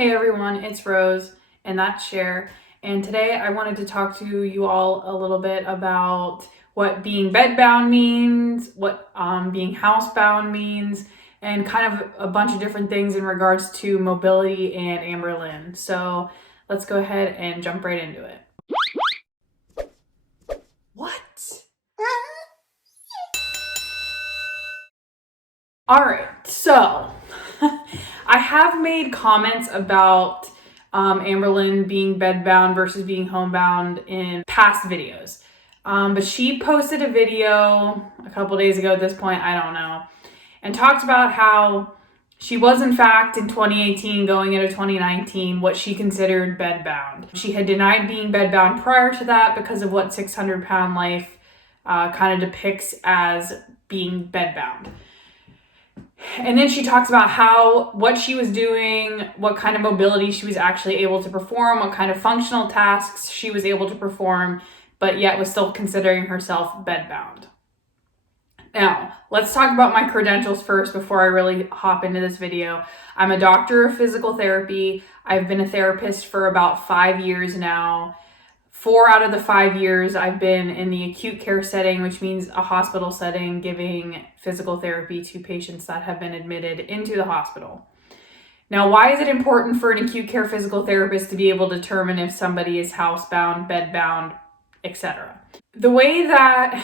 Hey everyone, it's Rose and that's Cher, and today I wanted to talk to you all a little bit about what being bedbound means, what being housebound means, and kind of a bunch of different things in regards to mobility and Amberlynn. So let's go ahead and jump right into it. What? Alright, so I have made comments about Amberlynn being bedbound versus being homebound in past videos. But she posted a video a couple days ago at this point, I don't know, and talked about how she was in fact in 2018 going into 2019 what she considered bedbound. She had denied being bedbound prior to that because of what 600 Pound Life kind of depicts as being bedbound. And then she talks about what she was doing, what kind of mobility she was actually able to perform, what kind of functional tasks she was able to perform, but yet was still considering herself bedbound. Now, let's talk about my credentials first before I really hop into this video. I'm a doctor of physical therapy. I've been a therapist for about 5 years now. 4 out of the 5 years I've been in the acute care setting, which means a hospital setting, giving physical therapy to patients that have been admitted into the hospital. Now, why is it important for an acute care physical therapist to be able to determine if somebody is housebound, bedbound, etc.? The way that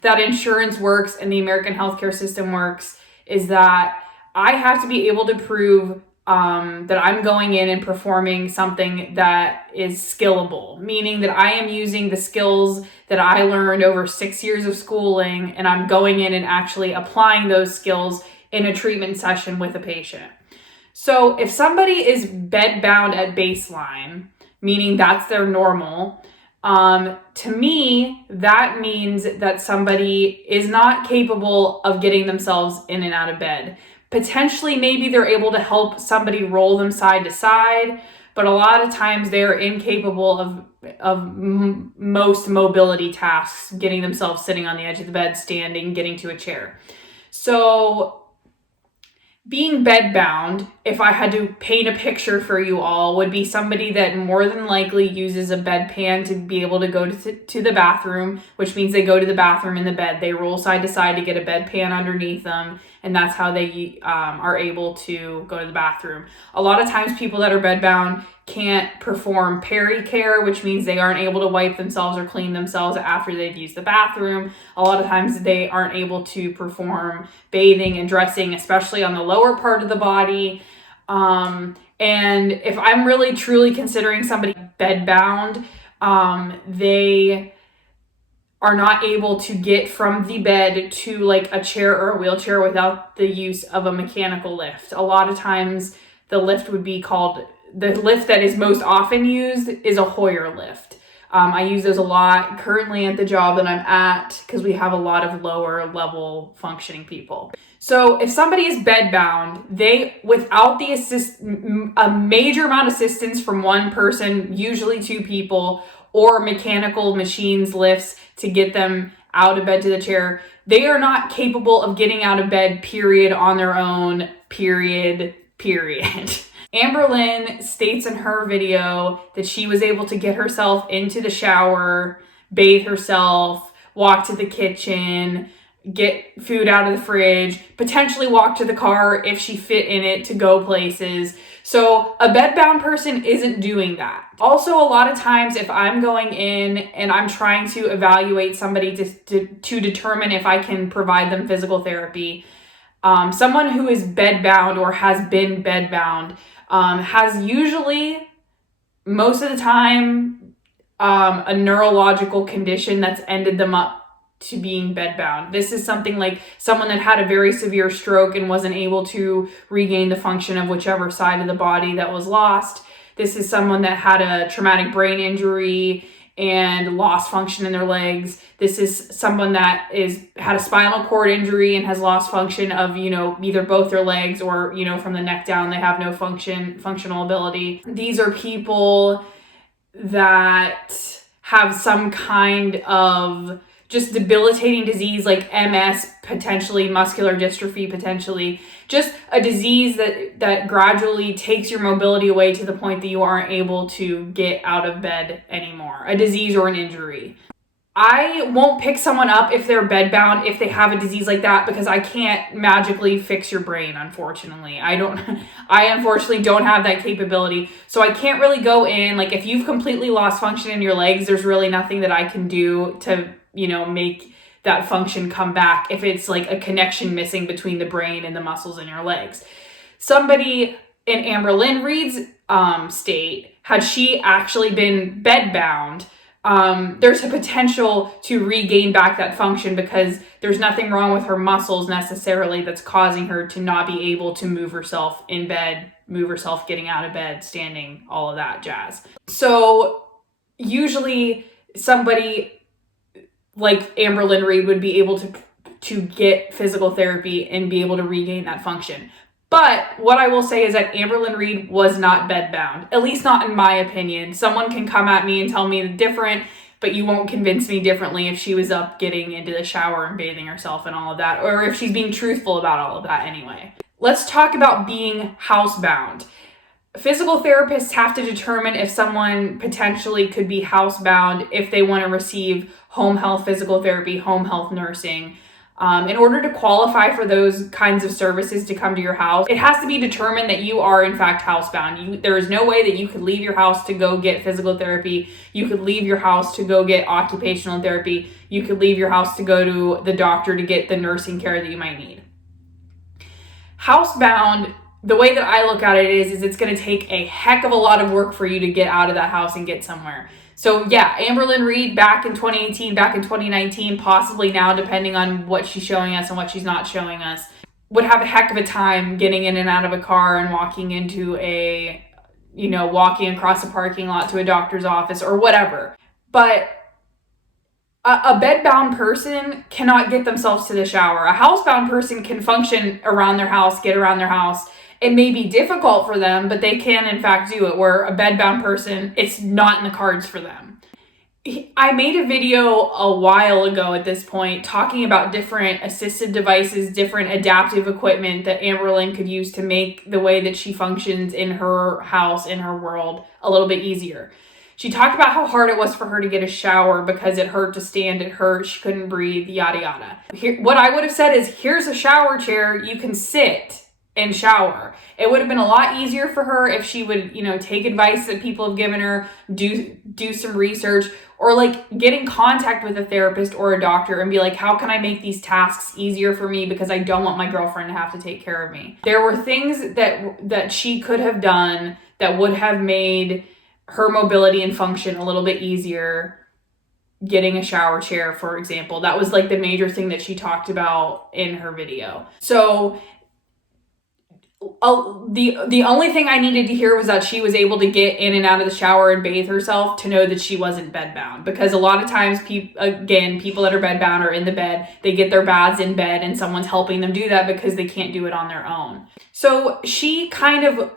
that insurance works and the American healthcare system works is that I have to be able to prove that I'm going in and performing something that is skillable, meaning that I am using the skills that I learned over 6 years of schooling, and I'm going in and actually applying those skills in a treatment session with a patient. So if somebody is bedbound at baseline, meaning that's their normal, to me, that means that somebody is not capable of getting themselves in and out of bed. Potentially, maybe they're able to help somebody roll them side to side, but a lot of times they're incapable of most mobility tasks, getting themselves sitting on the edge of the bed, standing, getting to a chair. So being bedbound, if I had to paint a picture for you all, would be somebody that more than likely uses a bedpan to be able to go to the bathroom, which means they go to the bathroom in the bed. They roll side to side to get a bedpan underneath them, and that's how they are able to go to the bathroom. A lot of times people that are bedbound can't perform pericare, which means they aren't able to wipe themselves or clean themselves after they've used the bathroom. A lot of times they aren't able to perform bathing and dressing, especially on the lower part of the body. And if I'm really truly considering somebody bedbound, they are not able to get from the bed to like a chair or a wheelchair without the use of a mechanical lift. A lot of times the lift that is most often used is a Hoyer lift. I use those a lot currently at the job that I'm at because we have a lot of lower level functioning people. So if somebody is bedbound, they, without a major amount of assistance from one person, usually 2 people, or mechanical machines, lifts to get them out of bed to the chair, they are not capable of getting out of bed, period, on their own, period. Amberlynn states in her video that she was able to get herself into the shower, bathe herself, walk to the kitchen, get food out of the fridge, potentially walk to the car if she fit in it to go places. So a bedbound person isn't doing that. Also, a lot of times if I'm going in and I'm trying to evaluate somebody to determine if I can provide them physical therapy, someone who is bedbound or has been bedbound has usually, most of the time, a neurological condition that's ended them up to being bedbound. This is something like someone that had a very severe stroke and wasn't able to regain the function of whichever side of the body that was lost. This is someone that had a traumatic brain injury and lost function in their legs. This is someone that had a spinal cord injury and has lost function of, either both their legs or, from the neck down, they have no functional ability. These are people that have some kind of just debilitating disease like MS, potentially muscular dystrophy, potentially, just a disease that gradually takes your mobility away to the point that you aren't able to get out of bed anymore. A disease or an injury. I won't pick someone up if they're bedbound, if they have a disease like that, because I can't magically fix your brain, unfortunately. I unfortunately don't have that capability. So I can't really go in, like if you've completely lost function in your legs, there's really nothing that I can do to, make that function come back if it's like a connection missing between the brain and the muscles in your legs. Somebody in Amberlynn Reid's state, had she actually been bedbound, there's a potential to regain back that function because there's nothing wrong with her muscles necessarily that's causing her to not be able to move herself in bed, move herself getting out of bed, standing, all of that jazz. So usually somebody like Amberlynn Reid would be able to get physical therapy and be able to regain that function. But what I will say is that Amberlynn Reid was not bedbound, at least not in my opinion. Someone can come at me and tell me different, but you won't convince me differently if she was up getting into the shower and bathing herself and all of that, or if she's being truthful about all of that anyway. Let's talk about being housebound. Physical therapists have to determine if someone potentially could be housebound if they want to receive home health physical therapy, home health nursing. In order to qualify for those kinds of services to come to your house, it has to be determined that you are in fact housebound. There is no way that you could leave your house to go get physical therapy. You could leave your house to go get occupational therapy. You could leave your house to go to the doctor to get the nursing care that you might need. Housebound, the way that I look at it is it's going to take a heck of a lot of work for you to get out of that house and get somewhere. So yeah, Amberlynn Reid back in 2018, back in 2019, possibly now, depending on what she's showing us and what she's not showing us, would have a heck of a time getting in and out of a car and walking into walking across a parking lot to a doctor's office or whatever. But a bedbound person cannot get themselves to the shower. A housebound person can function around their house, get around their house. It may be difficult for them, but they can in fact do it, where a bedbound person, it's not in the cards for them. I made a video a while ago at this point talking about different assistive devices, different adaptive equipment that Amberlynn could use to make the way that she functions in her house, in her world, a little bit easier. She talked about how hard it was for her to get a shower because it hurt to stand, it hurt, she couldn't breathe, yada yada. What I would have said is, here's a shower chair, you can sit and shower. It would have been a lot easier for her if she would, take advice that people have given her, do some research, or like get in contact with a therapist or a doctor and be like, how can I make these tasks easier for me because I don't want my girlfriend to have to take care of me. There were things that she could have done that would have made her mobility and function a little bit easier. Getting a shower chair, for example, that was like the major thing that she talked about in her video. So the only thing I needed to hear was that she was able to get in and out of the shower and bathe herself to know that she wasn't bedbound. Because a lot of times, people that are bedbound are in the bed, they get their baths in bed and someone's helping them do that because they can't do it on their own. So she kind of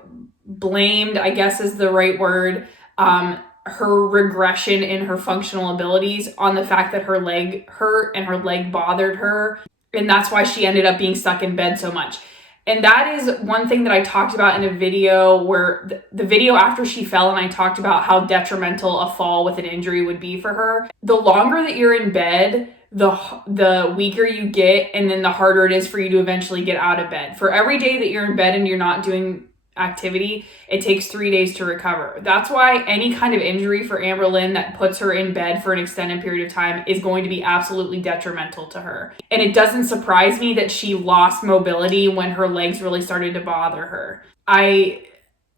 blamed, I guess is the right word, her regression in her functional abilities on the fact that her leg hurt and her leg bothered her. And that's why she ended up being stuck in bed so much. And that is one thing that I talked about in a video where the video after she fell, and I talked about how detrimental a fall with an injury would be for her. The longer that you're in bed, the weaker you get, and then the harder it is for you to eventually get out of bed. For every day that you're in bed and you're not doing activity, it takes 3 days to recover. That's why any kind of injury for Amberlynn that puts her in bed for an extended period of time is going to be absolutely detrimental to her. And it doesn't surprise me that she lost mobility when her legs really started to bother her.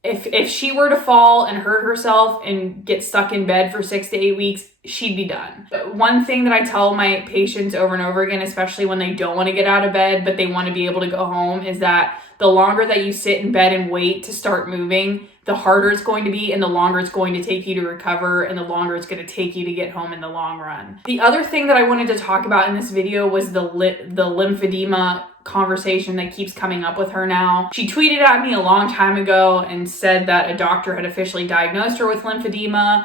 If she were to fall and hurt herself and get stuck in bed for 6 to 8 weeks, she'd be done. One thing that I tell my patients over and over again, especially when they don't want to get out of bed, but they want to be able to go home, is that the longer that you sit in bed and wait to start moving, the harder it's going to be and the longer it's going to take you to recover and the longer it's going to take you to get home in the long run. The other thing that I wanted to talk about in this video was the lymphedema conversation that keeps coming up with her now. She tweeted at me a long time ago and said that a doctor had officially diagnosed her with lymphedema.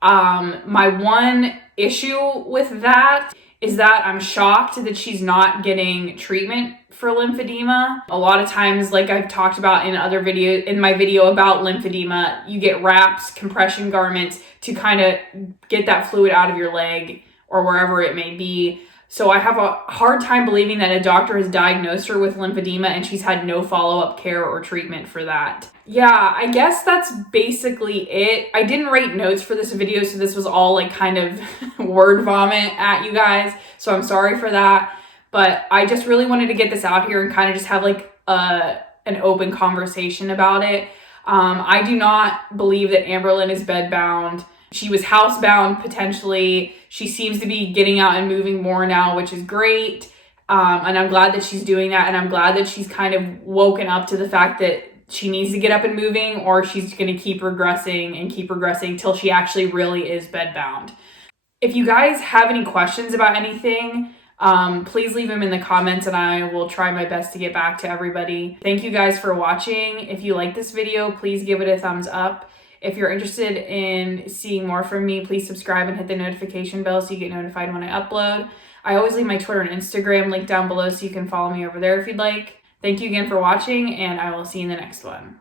My one issue with that is that I'm shocked that she's not getting treatment for lymphedema. A lot of times, like I've talked about in other videos, in my video about lymphedema, you get wraps, compression garments to kind of get that fluid out of your leg or wherever it may be. So I have a hard time believing that a doctor has diagnosed her with lymphedema and she's had no follow-up care or treatment for that. Yeah, I guess that's basically it. I didn't write notes for this video, so this was all like kind of word vomit at you guys. So I'm sorry for that. But I just really wanted to get this out here and kind of just have like an open conversation about it. I do not believe that Amberlynn is bedbound. She was housebound potentially. She seems to be getting out and moving more now, which is great. And I'm glad that she's doing that. And I'm glad that she's kind of woken up to the fact that she needs to get up and moving, or she's going to keep regressing till she actually really is bedbound. If you guys have any questions about anything, please leave them in the comments and I will try my best to get back to everybody. Thank you guys for watching. If you like this video, please give it a thumbs up. If you're interested in seeing more from me, please subscribe and hit the notification bell so you get notified when I upload. I always leave my Twitter and Instagram link down below so you can follow me over there if you'd like. Thank you again for watching, and I will see you in the next one.